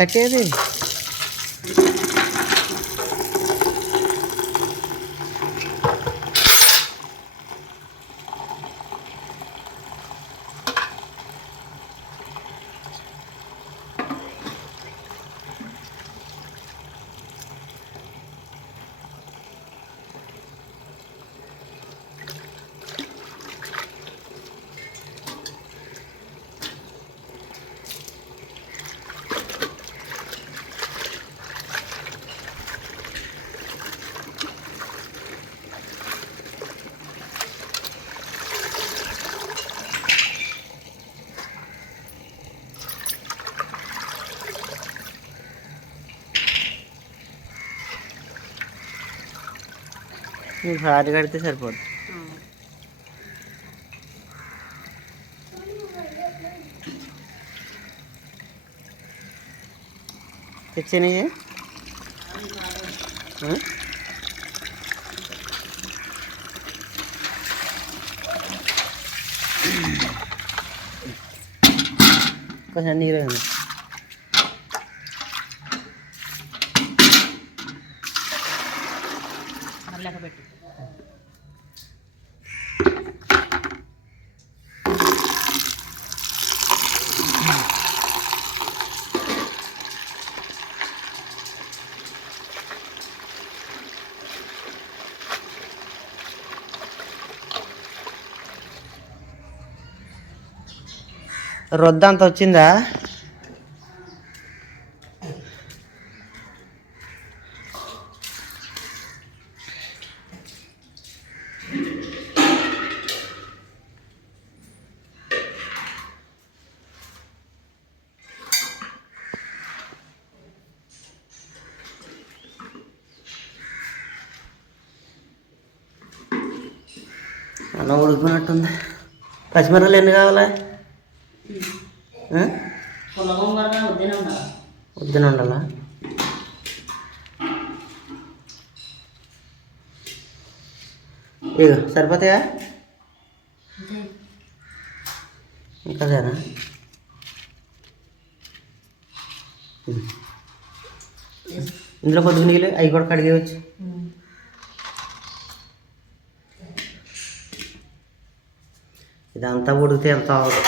एकेरे నీకు హారి కడితే సరిపోద్ది తెచ్చినాయి కొంచెం నీరు ఉంది మళ్ళీ పెట్టు రొద్ద అంత వచ్చిందా అలా ఉడికినట్టుంది పచ్చిమిరపలు ఎన్ని కావాలా? వద్దున ఉండాలా ఇక సరిపోతాయా? ఇంకా ఉమ్. ఇందులో కొద్దిగా నీళ్ళు అవి కూడా కడిగేయచ్చు. ఇదంతా ఉడికితే ఎంత అవ్వదు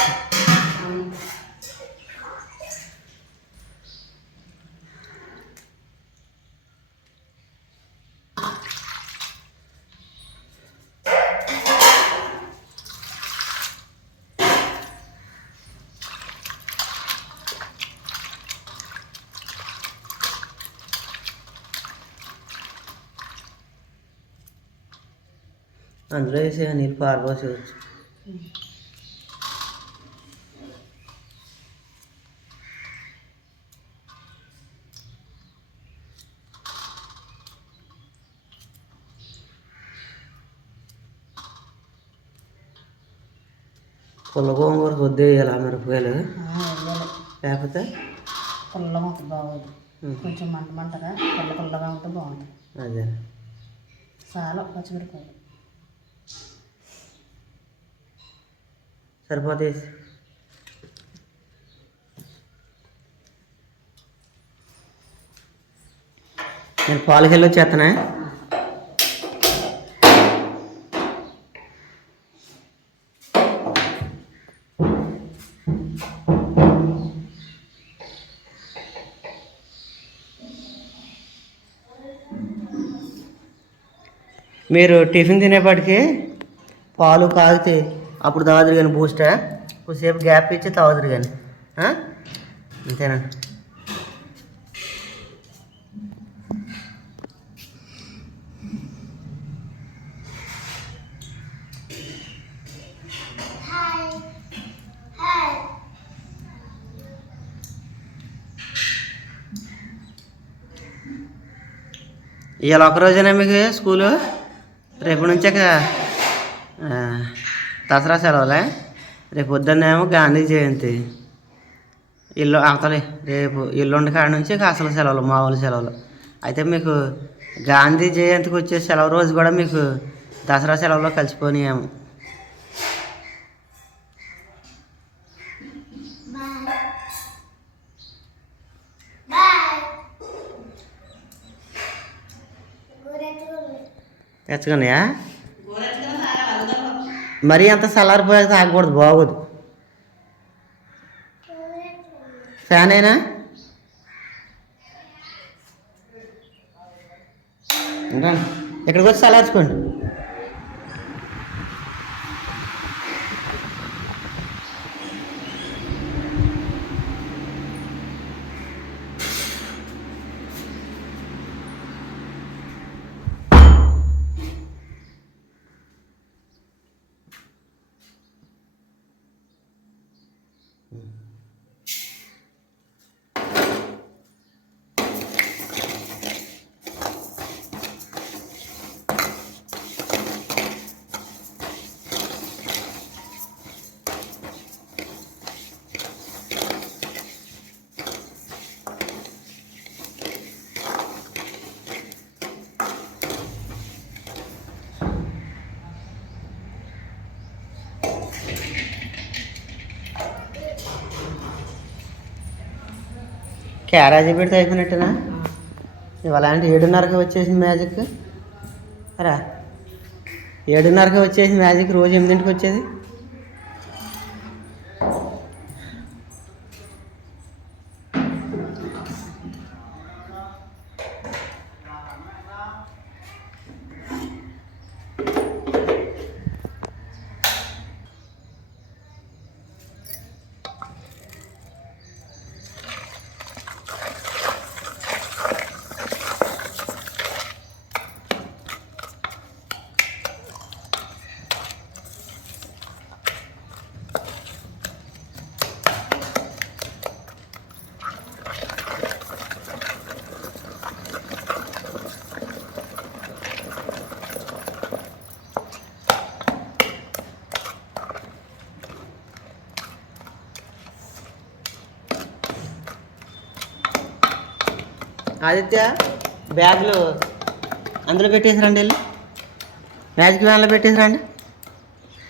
అందులో వేసి ఆ నీళ్ళు పారబోసేయచ్చు పుల్ల గోంగూర ఆ మిరపకాయలు లేకపోతే? పుల్లగా ఉంటుంది బాగోదు. కొంచెం మంట మంటగా పుల్ల పుల్లగా ఉంటే బాగుంటుంది. అదే. చాలా పచ్చిమిరపకాయలు. సరిపోతాయి నేను పాలకి వచ్చేస్తానా మీరు టిఫిన్ తినేపాటికి పాలు కాగితే అప్పుడు తాగదు కానీ బూస్టా కొద్దిసేపు గ్యాప్ ఇచ్చి తాగుదురు కానీ ఆ? అంతేనండి ఇవాళ ఒక రోజేనా మీకు స్కూలు? రేపు నుంచాక ఆ, దసరా సెలవులే? రేపు పొద్దున్నేమో గాంధీ జయంతి. ఇల్లు అవతలే రేపు ఎల్లుండి కాడ నుంచి అసలు సెలవులు మామూలు సెలవులు. అయితే మీకు గాంధీ జయంతికి వచ్చే సెలవు రోజు కూడా మీకు దసరా సెలవులో కలిసిపోయాము తెచ్చుకున్నాయా? మరీ అంత చల్లారిపోయాక తాగకూడదు బాగోదు. ఫ్యాన్ అయినా ఇక్కడికి వచ్చి చల్లార్చుకోండి క్యారేజీ పెడితే అయిపోయినట్టేనా? ఇవాళ అంటే ఏడున్నరకి వచ్చేసింది మ్యాజిక్. రా ఏడున్నరకి వచ్చేసింది మ్యాజిక్ రోజు ఎనిమిదింటికి వచ్చేది. ఆదిత్య బ్యాగులు అందులో పెట్టేసి రండి వెళ్ళి. మ్యాజిక్ వ్యాన్లో పెట్టేసి రండి.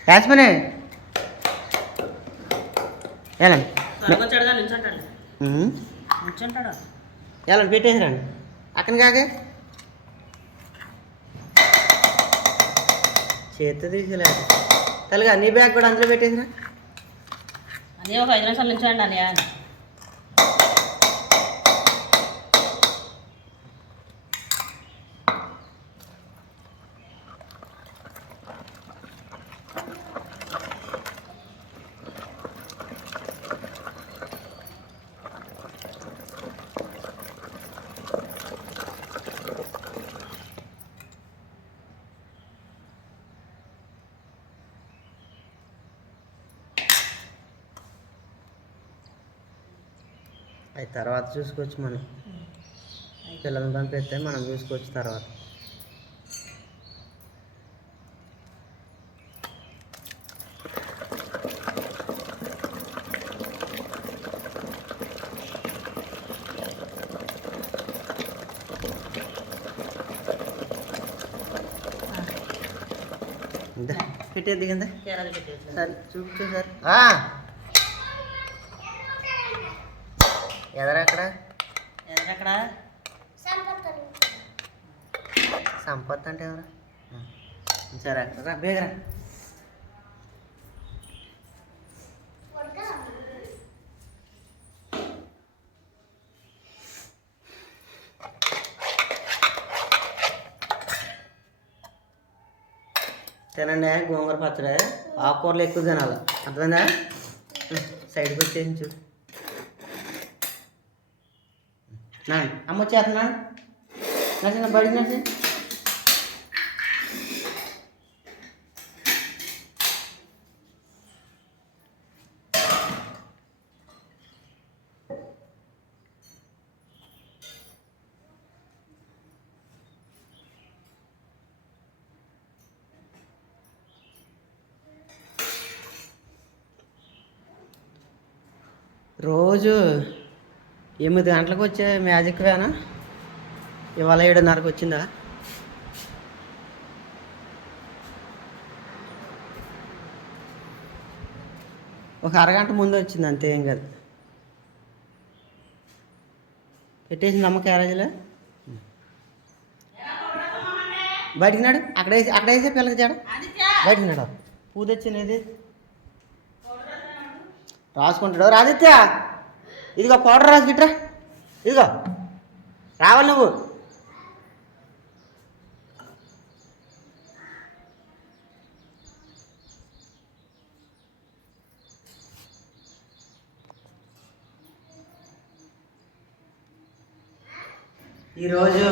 యాస్మనే. వెళ్ళండి త్వరగొచ్చాడుగా నిల్చుంటాడు. ఉహుం. నిల్చుంటాడు. వెళ్ళండి పెట్టేసి రండి. అక్కడి కాకే. చేతి తీసేలేదు తల్లిగా నీ బ్యాగ్ కూడా అందులో పెట్టేసిరా అదే ఒక ఐదు నిమిషాలు నిల్చోండి అని. తర్వాత చూసుకోవచ్చు మనం. పిల్లల్ని పంపిస్తే మనం చూసుకోవచ్చు తర్వాత. ఇందా, పెట్టేది కింద సరే చూపించు సార్. ఎదరా అక్కడ? ఎక్కడ సంపత్ అంటే ఎవరా? సరే రా బేగరా. తినండి గోంగూర పచ్చడి. ఆకుకూరలు ఎక్కువ తినాలి. అర్థమైందా? సైడ్కి వచ్చేయించు నా అమ్మ వచ్చేస్తున్నా నా చిన్న బడి నడిచి రోజు ఎనిమిది గంటలకు వచ్చే మ్యాజిక్ వ్యానా? ఇవాళ ఏడున్నరకు వచ్చిందా? ఒక అరగంట ముందు వచ్చింది అంతే ఏం కాదు. పెట్టేసింది అమ్మ క్యారేజీలో? బయటికి నాడు అక్కడ వేసి అక్కడ వేసే పిల్లకి చాడ బయటికి నాడు. పూజ వచ్చినది రాసుకుంటాడు. రాదిత్య! ఇదిగో పౌడర్ రాసి గిట్రా ఇదిగో. రావాలి నువ్వు. ఈరోజు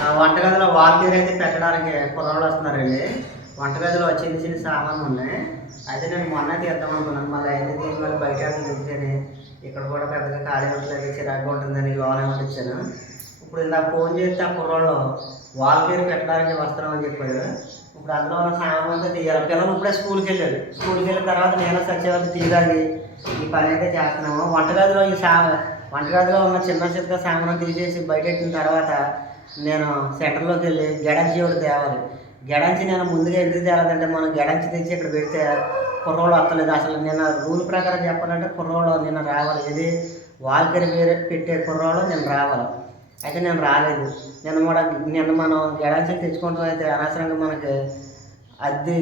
ఆ, వంటగదిలో వాల్తీర్ అయితే పెట్టడానికి కుర్రాళ్ళు వస్తున్నారండి. వంటగదిలో చిన్న చిన్న సామాన్లు ఉన్నాయి. అయితే నేను మొన్న తీద్దాం అనుకున్నాను. మళ్ళీ అయితే తీసి మళ్ళీ బయట వెళ్తేనే ఇక్కడ కూడా పెద్దగా ఖాళీ ఉండలేదు చిరాకుగా ఉంటుందని లోనే పంపించాను. ఇప్పుడు ఇలా ఫోన్ చేస్తే ఆ కుర్రాళ్ళు పేరు పెట్టడానికి వస్తున్నామని చెప్పాడు. ఇప్పుడు అందులో ఉన్న సామాన్ అంతా తీయాలి. పిల్లలు ఇప్పుడే స్కూల్కి వెళ్ళారు. స్కూల్కి వెళ్ళిన తర్వాత నేను సత్యవతి తీయాలి. ఈ పని అయితే చేస్తున్నాము. వంటగదిలో ఈ సా వంటగదిలో ఉన్న చిన్న చిన్న సామాన్ తీసేసి బయట పెట్టిన తర్వాత నేను సెంటర్లోకి వెళ్ళి గెడంచి ఒకటి తేవాలి. గెడంచి నేను ముందుగా ఎందుకు తేవాలంటే మనం గెడంచి తెచ్చి ఇక్కడ పెడితే కుర్రోడు వస్తలేదు. అసలు నిన్న రూల్ ప్రకారం చెప్పాలంటే కుర్రోడు నిన్న రావాలి. ఇది వాల్కర్ వేరే పెట్టే కుర్రోళ్ళు నేను రావాలి. అయితే నేను రాలేదు. నిన్న కూడా నిన్న మనం గెడంచి తెచ్చుకుంటాం అయితే అనవసరంగా మనకి అద్దె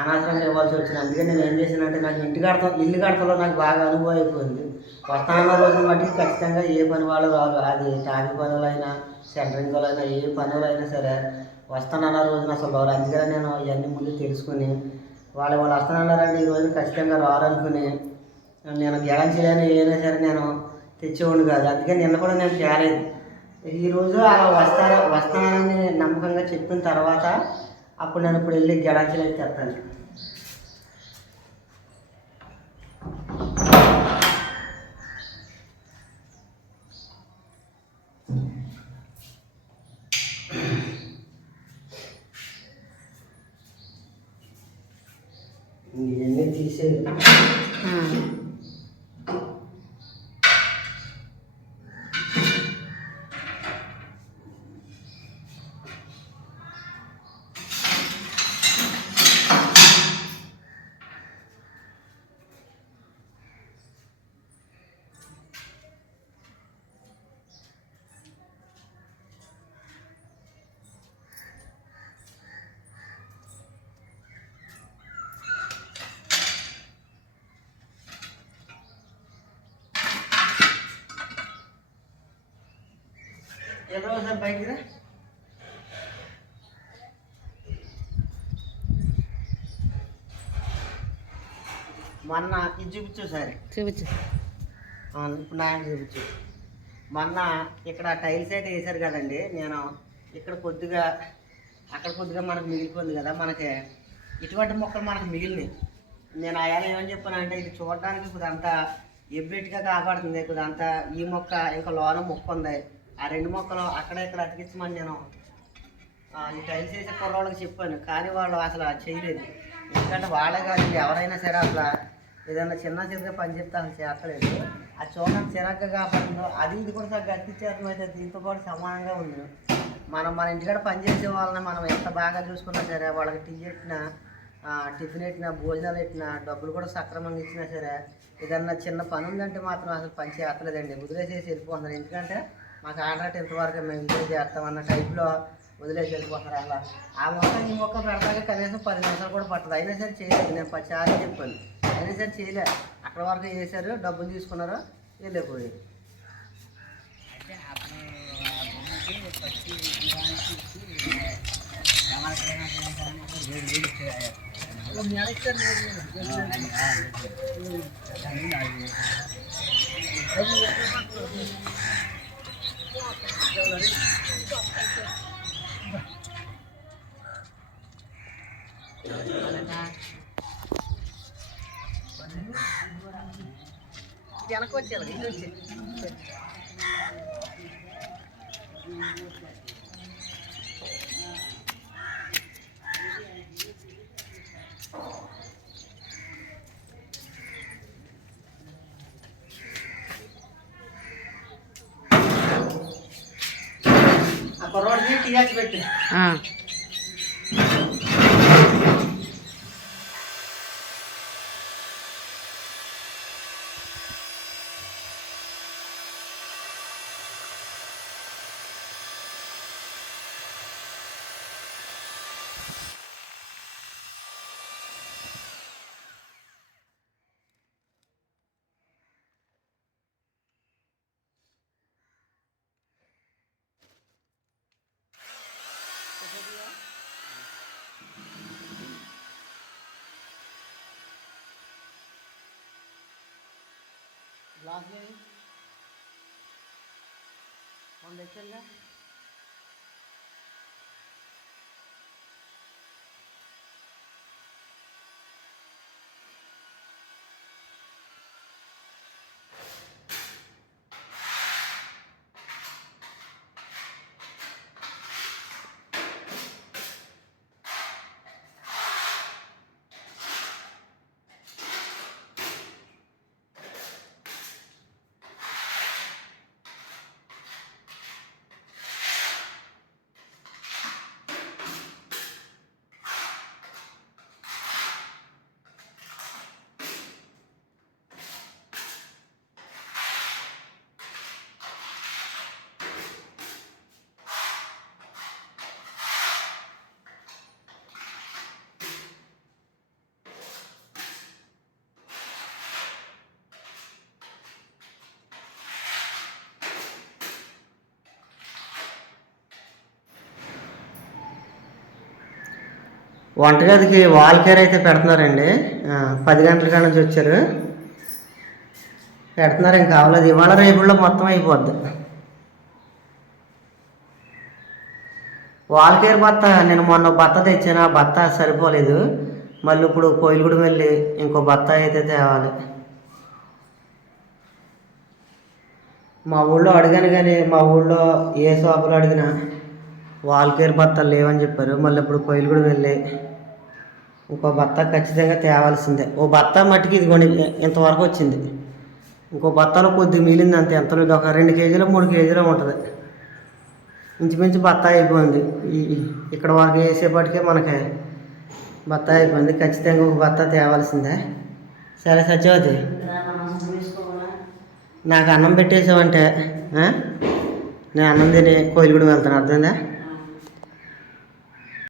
అనవసరంగా ఇవ్వాల్సి వచ్చింది. అందుకే నేను ఏం చేశానంటే నాకు ఇంటి కడతాం ఇల్లు కడతలో నాకు బాగా అనుభవం అయిపోయింది. వస్తాన రోజున బట్టి ఖచ్చితంగా ఏ పని వాళ్ళు రాదు అది టాపి పనులైనా సెంటరింగ్లైనా ఏ పనులైనా సరే వస్తానన్న రోజున అసలు రారు. అందుకని నేను ఇవన్నీ ముందు తెలుసుకుని వాళ్ళు వాళ్ళు వస్తానన్నారంటే ఈ రోజు ఖచ్చితంగా రారనుకుని నేను గ్యారంటీలైనా ఏదైనా సరే నేను తెచ్చేవాడిని కాదు. అందుకే నిన్న కూడా నేను తేలేదు ఈరోజు అలా వస్తారా వస్తానని నమ్మకంగా చెప్పిన తర్వాత అప్పుడు నేను ఇప్పుడు వెళ్ళి గెడాచీలు అయితే తెస్తాను ఇవన్నీ తీసేది ఎవరో మొన్న ఇది చూపించు సరే చూపించు. ఇప్పుడు నాయన చూపించు. మొన్న ఇక్కడ టైల్స్ అయితే వేశారు కదండి. నేను ఇక్కడ కొద్దిగా అక్కడ కొద్దిగా మనకు మిగిలిపోయింది కదా మనకి ఇటువంటి మొక్కలు మనకు మిగిలినాయి నేను అయ్యాల ఏమని చెప్పానంటే ఇది చూడడానికి కొద్దిగా అంతా ఎబ్బెట్టుగా కాపాడుతుంది. కొద్దిగా అంతా ఈ మొక్క ఇంకా లోన మొక్క ఉంది ఆ రెండు మొక్కలు అక్కడ ఇక్కడ అతికించమని నేను ఈ టైల్స్ వేసే కుర్రోళ్ళకి చెప్పాను. కానీ వాళ్ళు అసలు చేయలేదు. ఎందుకంటే వాళ్ళే కాదు ఎవరైనా సరే అసలు ఏదైనా చిన్న చిన్నగా పని చెప్తే అసలు చేస్తలేదు. అది చూడడానికి చిరాగ్గా కాపాడుతుందో అది ఇది కూడా సరిగ్గా అతికించేయడం అయితే దీంతో పాటు సమానంగా ఉంది. మనం మన ఇంటికాడ పనిచేసే వాళ్ళని మనం ఎంత బాగా చూసుకున్నా సరే వాళ్ళకి టీ పెట్టినా టిఫిన్ పెట్టినా భోజనాలు పెట్టినా డబ్బులు కూడా సక్రమంగా ఇచ్చినా సరే ఏదన్నా చిన్న పని ఉందంటే మాత్రం అసలు పని చేయట్లేదండి వదిలేసేసి వెళ్ళిపోతున్నారు. ఎందుకంటే మాకు ఆర్డర్ ఇంతవరకు మేము ఇంట్లో చేస్తామన్న టైప్లో వదిలేసి వెళ్ళిపోతారు అలా. ఆ మొక్క ఈ మొక్క పెడతాక కనీసం పది నిమిషాలు కూడా పట్టదు. అయినా సరే చేయలేదు. నేను పది సార్లు చెప్పాను. అయినా సరే చేయలే. అక్కడ వరకు చేశారు? డబ్బులు తీసుకున్నారు? వెళ్ళిపోయారు ఆ పెట్టు. लास्ट में कौन देखेगा వంటగదికి వాల్ కేర్ అయితే పెడుతున్నారండి. పది గంటల కాడ నుంచి వచ్చారు. పెడుతున్నారు ఇంకా కావలేదు ఇవాళ రేపుల్లో మొత్తం అయిపోద్ది. వాల్ కేర్ బత్త నేను మొన్న బత్త తెచ్చాను ఆ బత్త సరిపోలేదు. మళ్ళీ ఇప్పుడు కోయిలగూడెం వెళ్ళి ఇంకో బత్త అయితే తేవాలి. మా ఊళ్ళో అడిగాను కానీ మా ఊళ్ళో ఏ షాపులో అడిగినా వాల్ కేర్ బత్తలు లేవని చెప్పారు. మళ్ళీ ఇప్పుడు కోయిలగూడెం వెళ్ళి ఇంకో బత్త ఖచ్చితంగా తేవాల్సిందే. ఓ బత్త మట్టికి ఇదిగోండి ఇంతవరకు వచ్చింది. ఇంకో బత్తాలో కొద్దిగా మిగిలింది అంతే. ఎంత లేదు ఒక రెండు కేజీలు మూడు కేజీలు ఉంటుంది. ఇంచుమించు బత్త అయిపోయింది. ఈ ఇక్కడ వరకు వేసేపటికే మనకి బత్త అయిపోయింది. ఖచ్చితంగా ఒక బత్త తేవాల్సిందే. సరే సత్యవతి నాకు అన్నం పెట్టేసావంటే నేను అన్నం తిని కోయిలగూడెం వెళ్తాను. అర్థమైందా?